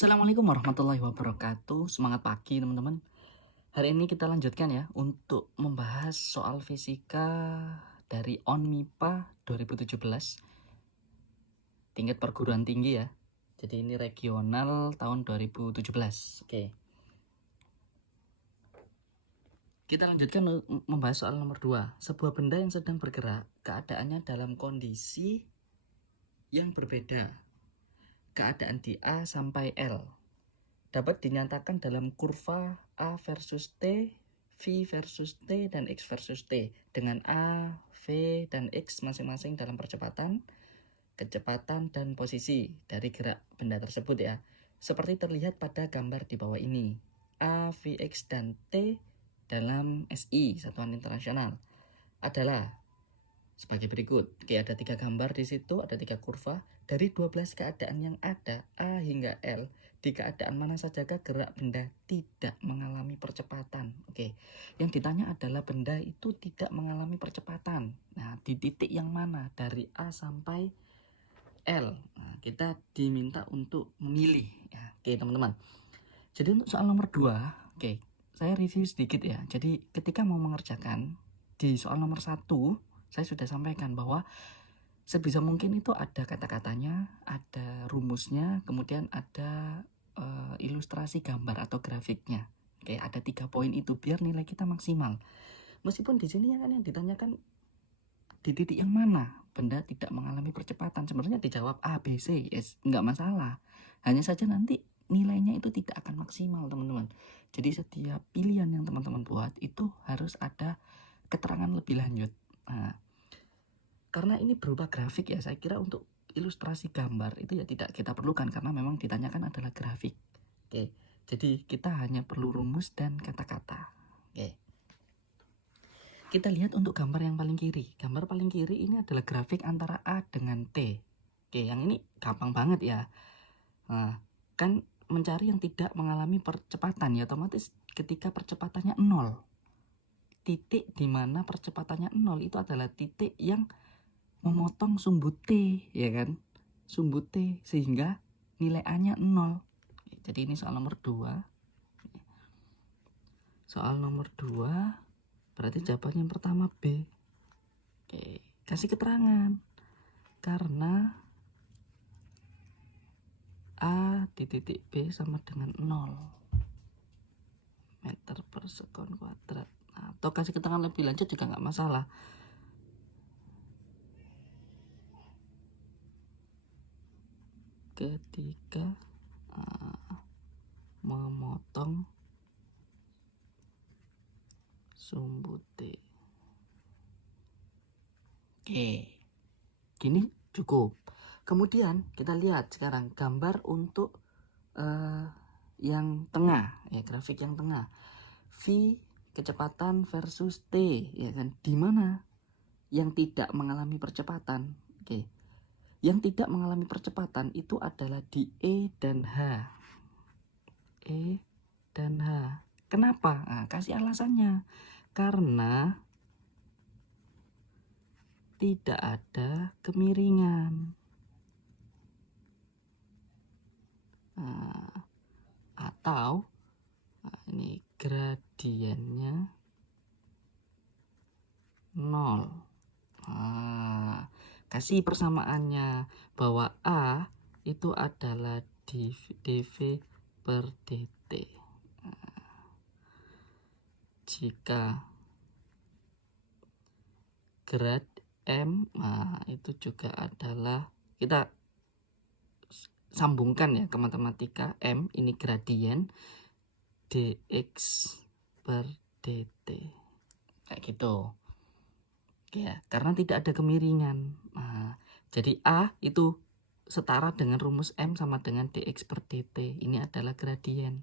Assalamualaikum warahmatullahi wabarakatuh. Semangat pagi teman-teman. Hari ini kita lanjutkan ya untuk membahas soal fisika dari ONMIPA 2017 tingkat perguruan tinggi ya. Jadi ini regional tahun 2017. Oke. Kita lanjutkan membahas soal nomor 2. Sebuah benda yang sedang bergerak, keadaannya dalam kondisi yang berbeda. Keadaan di A sampai L dapat dinyatakan dalam kurva A versus T, V versus T, dan X versus T dengan A, V, dan X masing-masing dalam percepatan, kecepatan, dan posisi dari gerak benda tersebut ya. Seperti terlihat pada gambar di bawah ini. A, V, X, dan T dalam SI, Satuan Internasional, adalah sebagai berikut. Oke, ada 3 gambar di situ, ada 3 kurva. Dari 12 keadaan yang ada, A hingga L, di keadaan mana sajakah gerak benda tidak mengalami percepatan? Oke, yang ditanya adalah benda itu tidak mengalami percepatan. Nah, di titik yang mana dari A sampai L? Nah, kita diminta untuk memilih. Ya, oke teman-teman. Jadi untuk soal nomor 2, oke, saya review sedikit ya. Jadi ketika mau mengerjakan di soal nomor 1, saya sudah sampaikan bahwa sebisa mungkin itu ada kata-katanya, ada rumusnya, kemudian ada ilustrasi gambar atau grafiknya. Oke, ada 3 poin itu biar nilai kita maksimal. Meskipun di sini kan yang ditanyakan di titik yang mana benda tidak mengalami percepatan, sebenarnya dijawab A, B, C, yes, nggak masalah. Hanya saja nanti nilainya itu tidak akan maksimal teman-teman. Jadi setiap pilihan yang teman-teman buat itu harus ada keterangan lebih lanjut. Nah, karena ini berupa grafik ya, saya kira untuk ilustrasi gambar itu ya tidak kita perlukan karena memang ditanyakan adalah grafik. Oke, jadi kita hanya perlu rumus dan kata-kata. Oke, kita lihat untuk gambar yang paling kiri. Gambar paling kiri ini adalah grafik antara A dengan T. Oke, yang ini gampang banget ya. Nah, kan mencari yang tidak mengalami percepatan ya, otomatis ketika percepatannya 0. Titik di mana percepatannya 0 itu adalah titik yang memotong sumbu T, ya kan? Sumbu T sehingga nilai A-nya 0. Jadi ini soal nomor 2. Soal nomor 2 berarti jawabannya yang pertama B. Oke, kasih keterangan. Karena A di titik B sama dengan 0 meter per sekon kuadrat. Nah, atau kasih keterangan lebih lanjut juga nggak masalah. Ketika memotong sumbu T. Oke, gini cukup. Kemudian kita lihat sekarang gambar untuk yang tengah ya, grafik yang tengah. V kecepatan versus T ya kan, di mana yang tidak mengalami percepatan. Oke, yang tidak mengalami percepatan itu adalah di E dan H. E dan H. Kenapa? Nah, kasih alasannya. Karena tidak ada kemiringan. Nah, atau ini gradiennya 0. Nah, kasih persamaannya bahwa A itu adalah dV per dt. Nah, jika grad M, nah itu juga adalah, kita sambungkan ya ke matematika, M ini gradien dx per dt kayak gitu ya, karena tidak ada kemiringan. Nah, jadi A itu setara dengan rumus M sama dengan dx per dt, ini adalah gradien.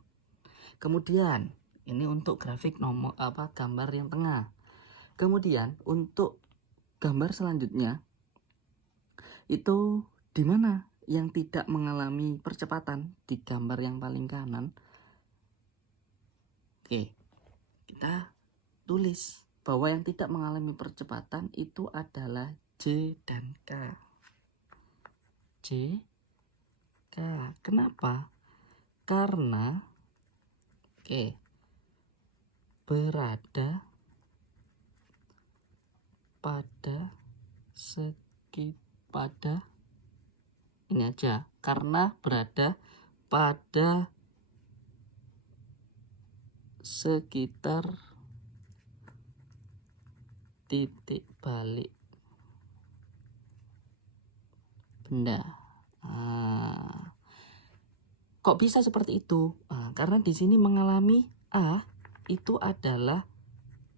Kemudian ini untuk grafik nomor gambar yang tengah. Kemudian untuk gambar selanjutnya itu di mana yang tidak mengalami percepatan, di gambar yang paling kanan. Oke, kita tulis bahwa yang tidak mengalami percepatan itu adalah J dan K. J, K. Kenapa? karena berada pada ini aja, karena berada pada sekitar titik balik benda. Kok bisa seperti itu? Karena di sini mengalami A itu adalah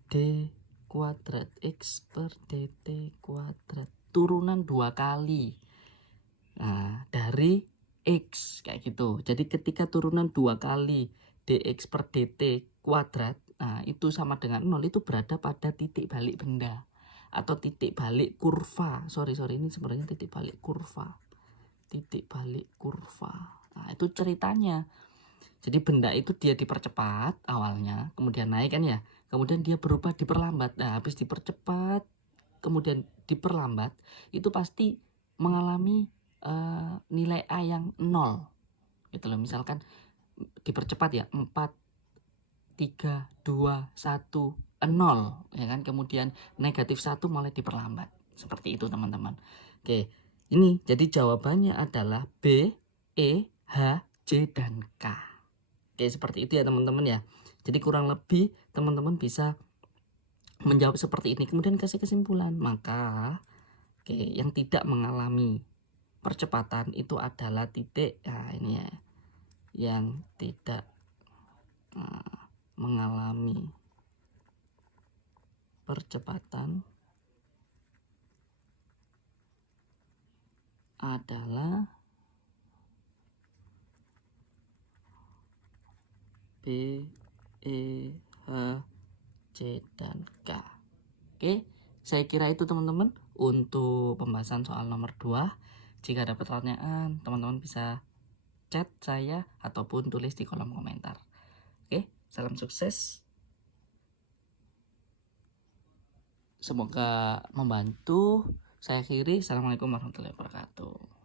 D kuadrat, X per dt kuadrat, turunan 2 kali dari X, kayak gitu. Jadi ketika turunan 2 kali dx per dt kuadrat, itu sama dengan 0, itu berada pada titik balik benda atau titik balik kurva. Sorry, ini sebenarnya titik balik kurva. Itu ceritanya. Jadi benda itu dia dipercepat awalnya, kemudian naik kan ya, kemudian dia berubah diperlambat. Habis dipercepat kemudian diperlambat, itu pasti mengalami nilai A yang 0 gitu loh. Misalkan dipercepat ya, 4 3 2 1 0 ya kan, kemudian negatif 1 mulai diperlambat. Seperti itu teman-teman. Oke, ini jadi jawabannya adalah B, E, H, J, dan K. Oke, seperti itu ya teman-teman ya. Jadi kurang lebih teman-teman bisa menjawab seperti ini, kemudian kasih kesimpulan. Maka yang tidak mengalami percepatan itu adalah titik, ini ya, yang tidak mengalami percepatan adalah B, E, H, C, dan K. Oke, saya kira itu teman-teman untuk pembahasan soal nomor 2. Jika ada pertanyaan, teman-teman bisa chat saya ataupun tulis di kolom komentar. Oke, salam sukses. Semoga membantu. Saya akhiri. Assalamualaikum warahmatullahi wabarakatuh.